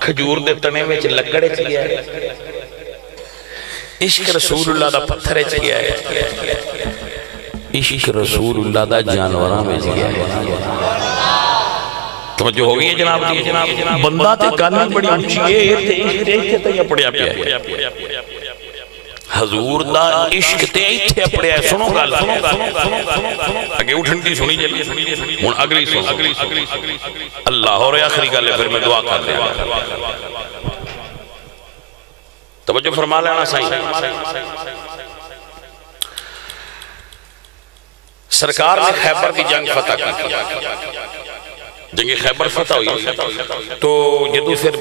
کھجور دے تنے میں لکڑے چلیا ہے، عشق رسول اللہ دا پتھرے چلیا ہے، عشق رسول اللہ دا جانوراں میں چلیا ہے۔ توجہ ہو گئی ہے جناب دی؟ بندہ تے کانی بڑی اونچی ہے، ایتھے تے اپڑیا پیا ہے، حضور دا عشق تے ایتھے اپڑیا ہے۔ سنو گل، اگے اٹھن کی سنی جلی، ہن اگلی سن اللہ اور آخری گل ہے، پھر میں دعا کر دیں۔ توجہ فرما لینا سائیں، سرکار نے خیبر کی جنگ فتح کی، جنگ خیبر فتح ہوئی تو جدو پھر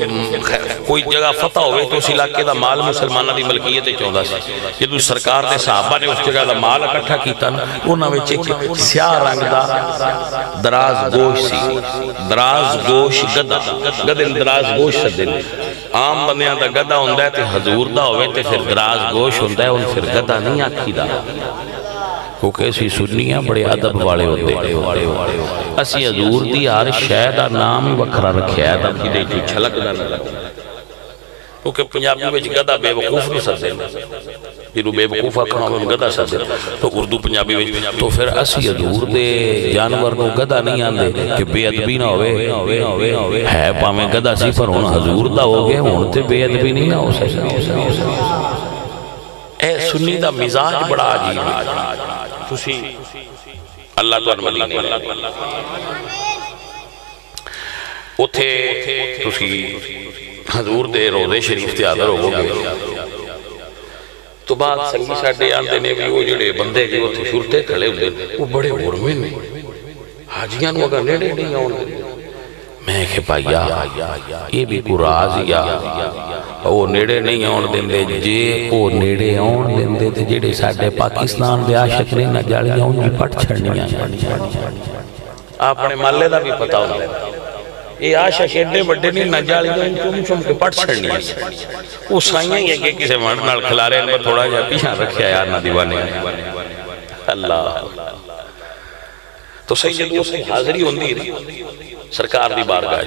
کوئی جگہ فتح ہوئے تو اس علاقے دا مال مسلمانہ دی ملکیت چاہتا سی۔ جدو سرکار نے صحابہ نے اس جگہ دا مال اکٹھا کیتا انہاں وچ ایک سیاہ رنگ دا دراز گوش سی، دراز گوش گدا، گدن دراز گوش سدن، عام بندیاں دا گدا ہوندا ہے تے حضور دا ہوئے تے پھر دراز گوش ہوندا ہے، ان پھر گدا نہیں آکھی دا، کیونکہ اسی سنیاں بڑے عدب والے ہوتے ہیں۔ اسی حضور دی ہر شے دا نام ہی وکھرا رکھیا ہے، ادب کی دے جو چھلک دا نہ رکھیا، کیونکہ پنجابی وچ گدا بے وقوف نہیں سدے، جنوں بے وقوف آکھنا ہوئے گدا سدے، تو اردو پنجابی وچ تو پھر اسی حضور دے جانور نو گدا نہیں آندے کہ بے ادبی نہ ہوئے، ہے پاویں گدا سی پر ہن حضور دا ہو گئے، ہن تے بے ادبی نہیں نہ ہو سکے۔ اے سنی دا مزاج بڑا عجیب ہے، تسی اللہ تو مدینے اتھے تسی حضور دے روضے شریف تے حاضر ہو گئے تو بعد سنگی ساڈے آندے نے بھی وہ جڑے بندے جو اتھے شرطے کھڑے ہوئے وہ بڑے غرمے نے حاجیاں نو اگر نیڑے نہیں آن دے، میں کہ پائیا یہ بھی کو راز یا وہ نیڑے نہیں آن دیندے، جے وہ نیڑے آن دیندے تے جڑے ساڈے پاکستان دے عاشق نے نہ جالیاں ان کی پٹ چھڑنیاں۔ اپنے محلے دا بھی پتہ ہوتا ہے یہ عاشق ایڈے بڑے نہیں، نہ جالیاں ان چم کے پٹ چھڑنیاں، وہ سائیاں ہی ہے کہ کسے مرد نال کھلا رہے ہیں، تھوڑا جا پیچھا رکھیا یار نہ دیوانے اللہ۔ تو سید اس کی حاضری ہوندی سرکار دی بارگاہ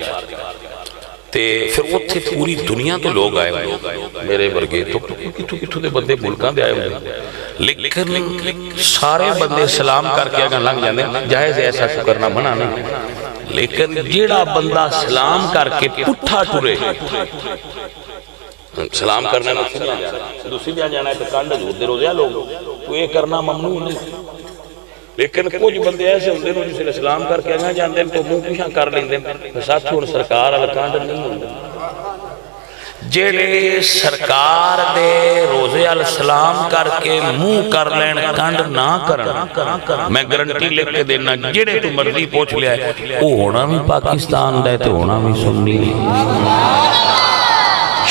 تے پھر اتھے پوری دنیا تو لوگ آئے ہوئے، میرے ورگے تو کتھوں دے بندے ملکاں دے آئے ہوئے، لیکن سارے بندے سلام کر کے اگر لنگ جاندے، جائز ایسا کرنا منع نہیں، لیکن جیڑا بندہ سلام کر کے پٹھا ٹرے، سلام کرنا ہے دوسری جا جانا ہے تو کانڈ جو دے روزیاں لوگ تو یہ کرنا ممنوع نہیں، لیکن کچھ بندے ایسے ہوندے نے جسے اسلام کر کے آگاں جاندے تو منہ پیچھا کر لیندے، ساتھ ہون سرکار الکانڈ نہیں ہوندے، جڑے سرکار دے روزے السلام کر کے منہ کر لین کانڈ نہ کرنا، میں گارنٹی لکھ کے دینا جڑے تو مرضی پوچھ لیا ہے وہ ہونا بھی پاکستان دے تو ہونا بھی سنی،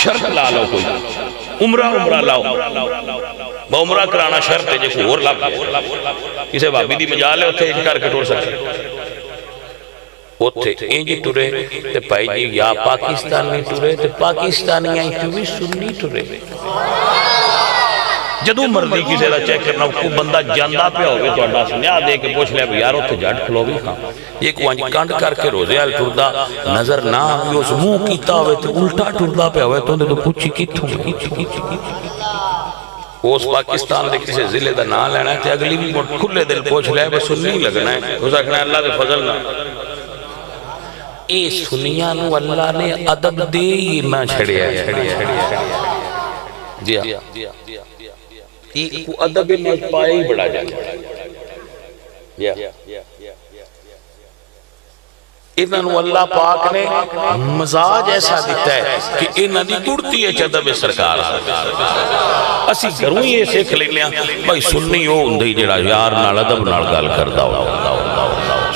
شرط لا لو کوئی عمرہ لاؤ، با عمرہ کرانا شرط ہے جیسے اور لگ کسے بابی دی مجال ہے اتھے انج کر کے ٹور سکتے، اتھے انج ٹورے تے پائی جی یا پاکستانی ٹورے تے پاکستانی آئی بھی سنی ٹورے، جدو مرضی کسے دا چیک کرنا کو بندہ جاندہ پہ ہوئے تو اڈا سنیا دے کے پوچھ لیا یار اتھے جاڑ کھلو بھی کھاں، یہ کو آنجی کانڈ کر کے روزے آل ٹردہ نظر نہ آگی اس منہ کیتا ہوئے تے الٹا ٹردہ پہ ہوئے تو نے تو پوچھی کتھوں اس پاکستان دے کسی ضلع دا نہ لینا ہے تے اگلی بھی کھلے دل پوچھ لیا بس سنی لگنا ہے، اس اکھنا ہے اللہ دے فضل نہ، اے سنیاں نو اللہ نے عدد دے ہی نہ چھڑیا ہے، جی ہاں یہ کو عدد نہ پائے ہی بڑا جانا ہے، انہوں اللہ پاک نے مزاج ایسا دیتا ہے کہ انہوں دی گڑتی ہے چدب سرکار، اسی گھروں ہی سیکھ لینے ہیں بھائی سنی ہو اندھی جڑا یار نال عدب نال گال کردہ ہو،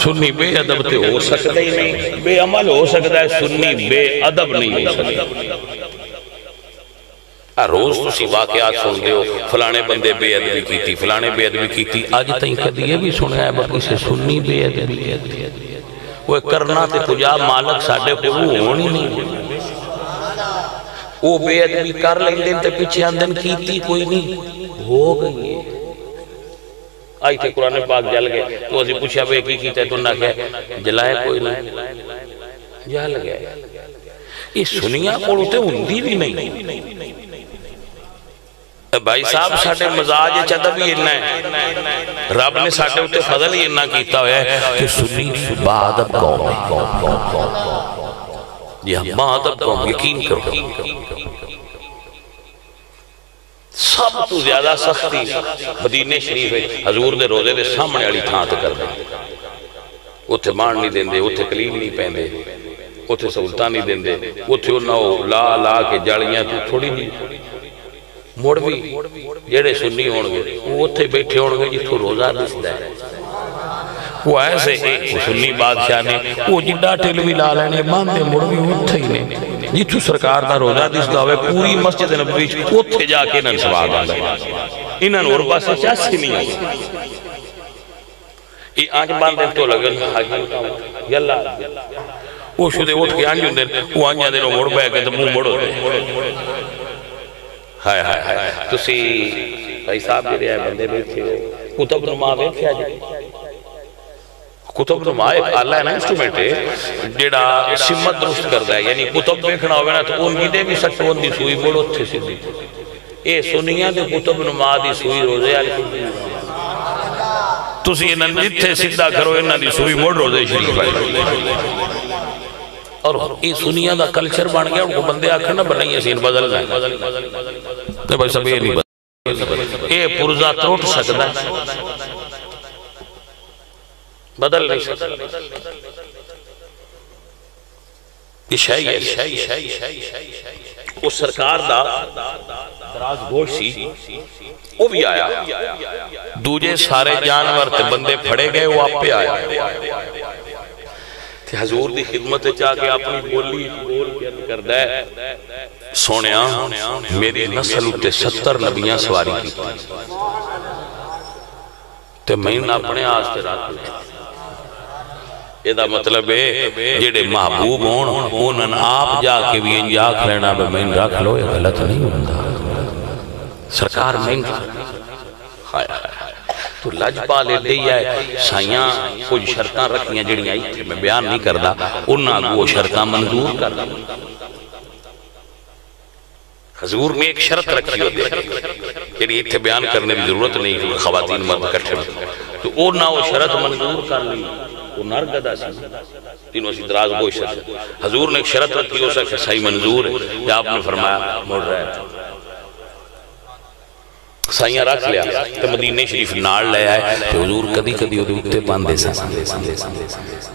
سنی بے عدب تے ہو سکتا ہی نہیں، بے عمل ہو سکتا ہے، سنی بے عدب نہیں ہو سکتا۔ روز تو سی واقعات سن دے ہو فلانے بندے بے عدبی کی تھی، فلانے بے عدبی کی تھی، آج تئیں کدی یہ بھی سنیا ہے باقی سے سنی بے عدبی وہ کرنا تے پجا مالک ساڑھے کو وہ ہونی نہیں، وہ بے عدبی کر لیں دن تے پچھے اندن کیتی کوئی نہیں ہو گئی، آئی تھے قرآن پاک جل گئے تو اسی پوچھا بے کی کیتا ہے تو نہ کہے جلائے کوئی نہیں جل گئے یہ سنیاں کوڑتے ہندی بھی نہیں بھائی صاحب ساٹھے مزاج چاہتا بھی انہا ہے رب نے ساٹھے ہوتے فضل ہی انہا کیتا ہویا ہے کہ سنی بادب قوم ہے یہ بادب قوم یقین کرو سب تو زیادہ سختی مدینہ شریف ہے حضور دے روزے دے سامنے علی تھان تے کر دیں اتھے مان نہیں دیں دے اتھے کلیم نہیں پہن دے اتھے سہولتہ نہیں دیں دے اتھے انہوں لا لا کے جاڑیاں تو تھوڑی نہیں موڑ بھی جیڑے سنی ہونگے وہ اتھے بیٹھے ہونگے جتھو روزہ دستا ہے وہ ایسے ایک سنی بادشاہ نے وہ جڈا ٹیل بھی لا لینے باندے موڑ بھی اتھے ہی نے جتھو سرکار دا روزہ دستا ہوئے پوری مسجد نبوی اتھے جا کے انہاں سواد آگا انہاں نور پاسے چاسی نہیں ہوئی یہ آنچ باندے تو لگن حاجی یاللہ وہ شدے اٹھ کے آنجوں دن وہ آنجا دنوں موڑ بے گئے تو مو موڑو دے ہائے ہائے ہائے تسی بھائی صاحب جی رہے بندے بیٹھے ہو کتب نما بیٹھے آجے کتب نما ایک آلہ ہے نا انسٹرومنٹ ہے جیڑا سمت درست کر دا ہے یعنی کتب بیکھنا ہوئے نا تو ان کی دے بھی سچون دی سوئی بڑو تھے سی دی اے سنیاں دے کتب نما دی سوئی روزے آلی تسی انہاں جتھے سدھا کرو انہاں دی سوئی موڑ روزے شریف آئی اور یہ سنیاں دا کلچر بان گیا ان کو بندے آکھر نہ بنائی اسین بدل جائیں تو بھائی سب یہ نہیں بدل یہ پرزا تروٹ سکتا ہے بدل نہیں سکتا یہ شاہی ہے وہ سرکار دا دراز گوش سی وہ بھی آیا دوجے سارے جانور تے بندے پھڑے گئے وہ آپ پہ آیا کہ حضور دی خدمت چاہ کے اپنی بولی بول کے کردہ ہے سونیاں میری نسل اتے 70 نبیاں سواری کی تے میں نے اپنے آستے رات لے یہ دا مطلب ہے جیڑے محبوب ہون انہاں آپ جا کے بھی انجاک لینا بے میں رکھ لو یہ غلط نہیں ہوندہ سرکار میں خواہ تو لجپا لے دے ہے سائیاں کچھ شرطاں رکھیاں جڑی آئی تھے میں بیان نہیں کردہ انہاں وہ شرطاں منظور کردہ حضور نے ایک شرط رکھی ہوتے ہیں کہ اتھے بیان کرنے بھی ضرورت نہیں خواتین مرد کٹھے تو انہاں وہ شرط منظور کر لی وہ نرگدہ سی تینوں اسی دراز گوش ہے حضور نے ایک شرط رکھی ہو سکتا صحیح منظور ہے یا آپ نے فرمایا مڑ رہا ہے سائیاں رکھ لیا تو مدینہ شریف نال لے آئے تو حضور کدی کدی اتے باندے سن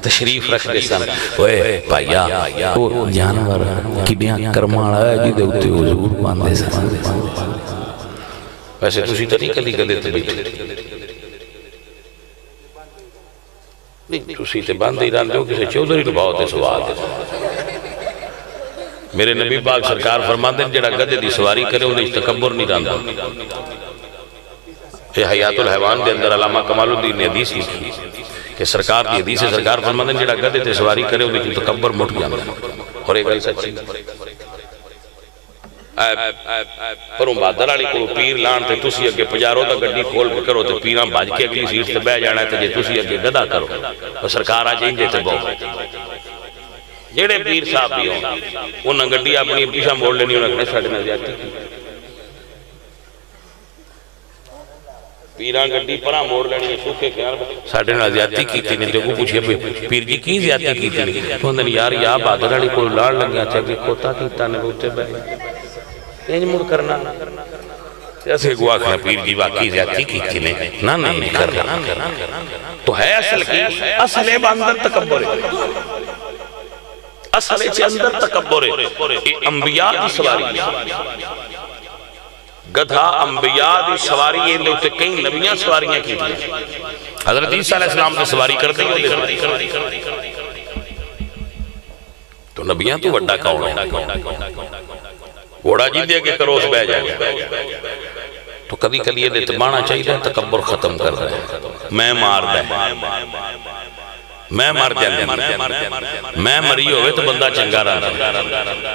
تشریف رکھ دے سن اوے بھائیا وہ جانور کڈیاں کرمالا ہے جی دے اتے حضور باندے سن ویسے تسی تو نہیں کدی کدی تے بیٹھے نہیں تسی تے باندے ہی رہن دو کسے چودھری نبھاؤ تے سوال میرے نبی پاک سرکار فرماندے جڑا گدے دی سواری کرے انہیں تکبر نہیں رہندا یہ حیات الحیوان دے اندر علامہ کمال الدین نے حدیث لکھی کہ سرکار دی حدیث ہے سرکار فرماندے جڑا گدے تے سواری کرے انہیں تکبر مٹ جاندہ اور ایک گل سچی پروں بادر آلی کو پیر لان تے تسی اگے پجارو تا گڈی کھول کرو تے پیران باج کے اگلی سیٹ تے بہ جانا ہے تے جے تسی اگے گدا کرو اور سرکار آ جائیں تے بہو جیڑے پیر صاحب بھی ہوں انہاں گڈی اپنی پیشہ موڑ لینی انہاں کنے ساڑھے نہ جاتی پیران گڈی پرا موڑ لینی سوکھے خیال ساڑھے نہ زیادتی کیتی نہیں جو کو پوچھے پیر جی کی زیادتی کیتی نہیں تو اندر یار یا بادر علی کوئی لار لگیا چاہے کوتا کیتا نے بوتے بے اینج مڑ کرنا جیسے گوا کھنا پیر جی واقعی زیادتی کیتی نہیں نا نہیں کرنا تو ہے اصل کی اصل باندر تکبر ہے اصل اچھے اندر تکبر ہے یہ انبیاء دی سواری گدھا انبیاء دی سواری یہ اندر ہوتے کئی نبیاں سواریاں کی حضرت عیسیٰ علیہ السلام سے سواری کرتے ہیں تو نبیاں تو وڈا کون ہے گھوڑا جی دے کے کروس بہ جائے تو کبھی کلی یہ دیتے مانا چاہیے تکبر ختم کر رہے ہیں میں مار دے میں مر جائے میں مری ہوئے تو بندہ چنگا رہا.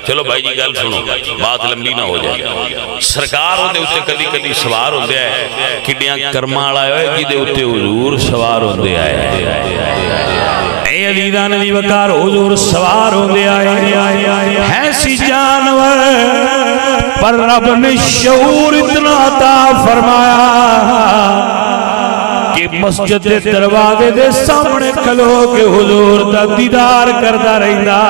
چلو بھائی جی گل سنو بات لمبی نہ ہو جائے. سرکار ہوندے اتے کدی کدی سوار ہوندے آئے کڈیاں کرما والا ہوئے جی دے اتے حضور سوار ہوندے آئے. اے عزیزان دی وقار حضور سوار ہوندے آئے ہے سی جانور پر رب نے شعور اتنا عطا فرمایا کہ مسجد دے دروازے دے سامنے کھلو کے حضور دا دیدار کردہ رہندا.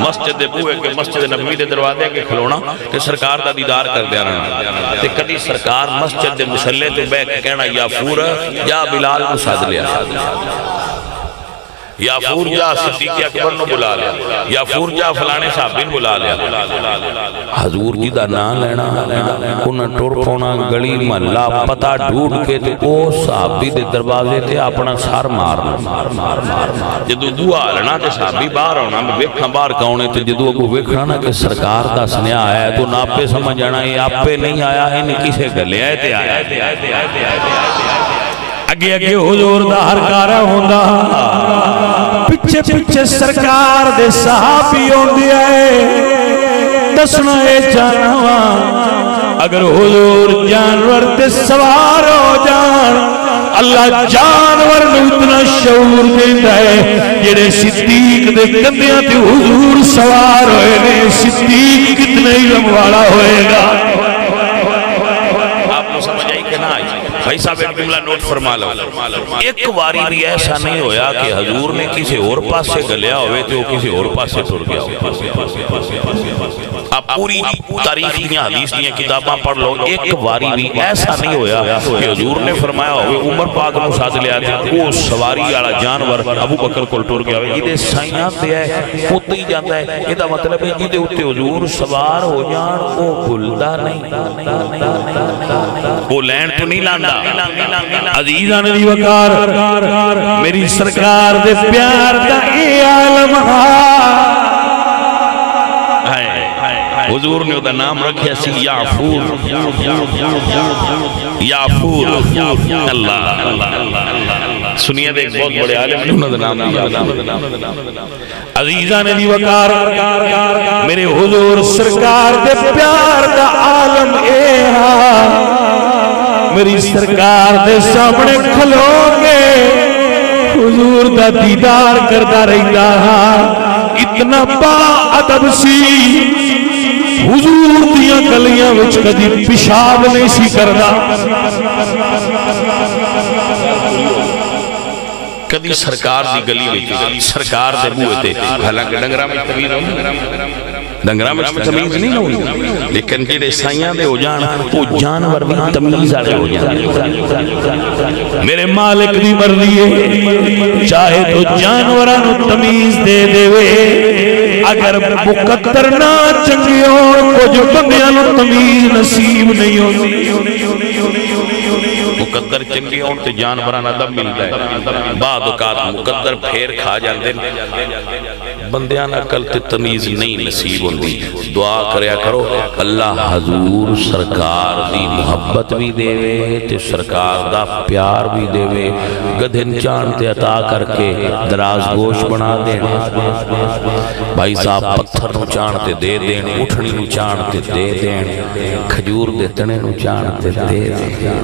مسجد دے بوئے کے مسجد نبوی دے دروازے کے کھلونا کہ سرکار دا دیدار کر دیا رہنا. تے کدی سرکار مسجد دے مسلے تو بے کے کہنا یا فور یا بلال کو ساتھ لیا, یا فور جا صدیق اکبر نو بلا لیا, یا فور جا فلانے صحابین بلا لیا. حضور جی دا نام لینا انہاں ٹور پونا گلی محلہ پتہ ڈھونڈ کے تے او صحابی دے دروازے تے اپنا سار مارنا. جدو دعا لنا تے صحابی باہر ہونا میں ویکھاں باہر کاؤنے تے جدو اگو ویکھنا نا کہ سرکار دا سنیا آیا ہے تو ناپے سمجھ جانا یہ آپ پہ نہیں آیا ان کسے گلے آئے تے آیا. اگے اگے حضور دا ہر کارا ہوندہ پچھے پچھے سرکار دے صحابی ہوندے آئے دسنا اے جانواں اگر حضور جانور تے سوار ہو جان اللہ جانور میں اتنا شعور دیتا ہے جڑے صدیق دے کندیاں تے حضور سوار ہوئے نے صدیق کتنے علم والا ہوئے گا. بھائی صاحب ایک جملہ نوٹ فرما لو. ایک واری بھی ایسا نہیں ہویا کہ حضور نے کسی اور پاس سے گلیا ہوئے تو کسی اور پاس سے ٹر گیا ہوئے. آپ پوری تاریخ دیا حدیث دیا کتاباں پڑھ لو ایک واری بھی ایسا نہیں ہویا کہ حضور نے فرمایا ہوئے عمر پاک نو ساتھ لیا تھے وہ سواری والا جانور ابو بکر کو ٹر گیا ہوئے. یہ سائیاں پہ ہے ہوتا ہی جاتا ہے. یہ مطلب ہے یہ اتے حضور سوار ہو جان وہ بھولتا نہیں وہ لین تو نہیں لاندا. عزیزان دی وقار میری سرکار دے پیار دا اے عالم حضور نے دا نام رکھیا سی یعفور. یعفور اللہ سنیے دے ایک بہت بڑے عالم نے انہوں دا نام دیا. عزیزان دی وقار میرے حضور سرکار دے پیار دا عالم اے میری سرکار دے سامنے کھلو گے حضور دا دیدار کردہ رہتا. اتنا با ادب سی حضور دیا گلیاں وچ کدی پیشاب نہیں سی کردا. کدی سرکار دی گلی وچ سرکار دے بوئے تے حالانکہ ڈنگرا میں تمیز ڈنگرا میں تمیز نہیں ہوئی لیکن جڑے سائیاں دے ہو جان وہ جانور بھی تمیز آگے ہو جان. میرے مالک دی مرضی ہے چاہے تو جانوران تمیز دے دے وے اگر مقدر نہ چنگیوں کو جو بندیاں تمیز نصیب نہیں ہوتی. مقدر چنگی ہون تے جانوراں ادب ملدا ہے. بعد اوقات مقدر پھیر کھا جاندے بندیاں نہ کل تے تمیز نہیں نصیب ہوندی. دعا کریا کرو اللہ حضور سرکار دی محبت بھی دے وے تے سرکار دا پیار بھی دے وے. گدھن چان تے عطا کر کے دراز گوش بنا دین. بھائی صاحب پتھر نو چان تے دے دین اٹھنی نو چان تے دے دین کھجور دے تنے نو چان تے دے دین.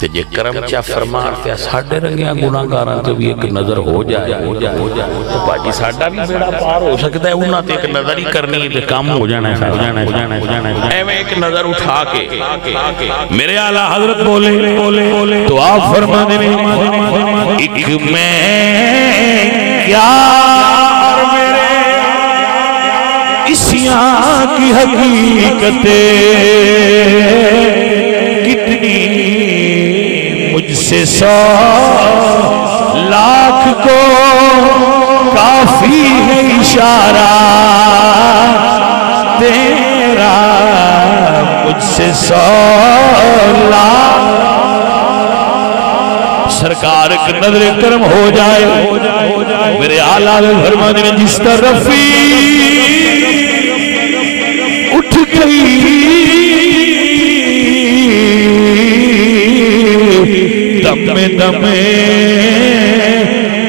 تے جے کرم چا فرمان تے ساڑھے رنگیاں گناہگاراں تے بھی ایک نظر ہو جائے تو باجی ساڑھا بھی بیڑا پار ہو سکتا ہے انہاں تے ایک نظر ہی کرنی تے کام ہو جانا ہے. ایویں ایک نظر اٹھا کے میرے اعلیٰ حضرت بولے تو آپ فرما دیں ایک میں کیا اور میرے اسیاں کی حقیقتیں کتنی مجھ سے 100 لاکھ کو کافی ہے اشارہ تیرا مجھ سے 100 لاکھ. سرکار ایک نظر کرم ہو جائے میرے آلہ فرمانے میں جس طرف اٹھ گئی دم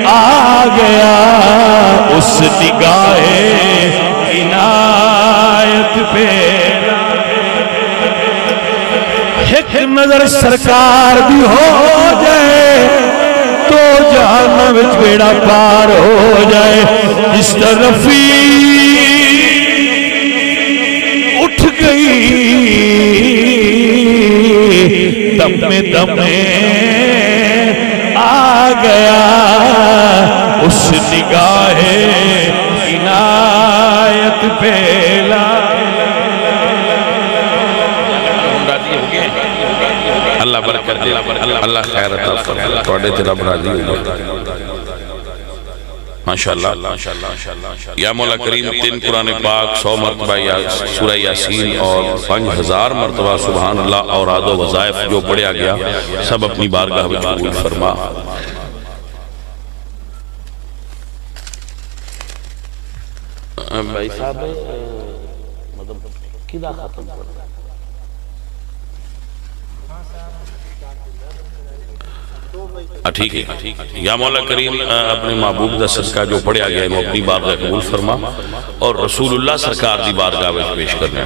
آ گیا اس نگاہ عنایت پہ ایک نظر سرکار دی ہو جائے تو جہنم وچ بیڑا پار ہو جائے جس طرفی اٹھ گئی دم آ گیا اس نگاہ عنایت پہ اللہ برکت دے اللہ خیر عطا فرمائے توڑے تے رب راضی ہوگا ماشاءاللہ یا مولا کریم 3 قرآن پاک 100 مرتبہ سورہ یاسین اور 5000 مرتبہ سبحان اللہ اور آد و وظائف جو پڑھیا گیا سب اپنی بارگاہ میں قبول فرما بھائی صاحب مطلب کدھا ختم کرنا ٹھیک ہے یا مولا کریم اپنے محبوب دا صدقہ جو پڑھیا گیا ہے وہ اپنی بارگاہ قبول فرما اور رسول اللہ سرکار دی بارگاہ میں پیش کرنے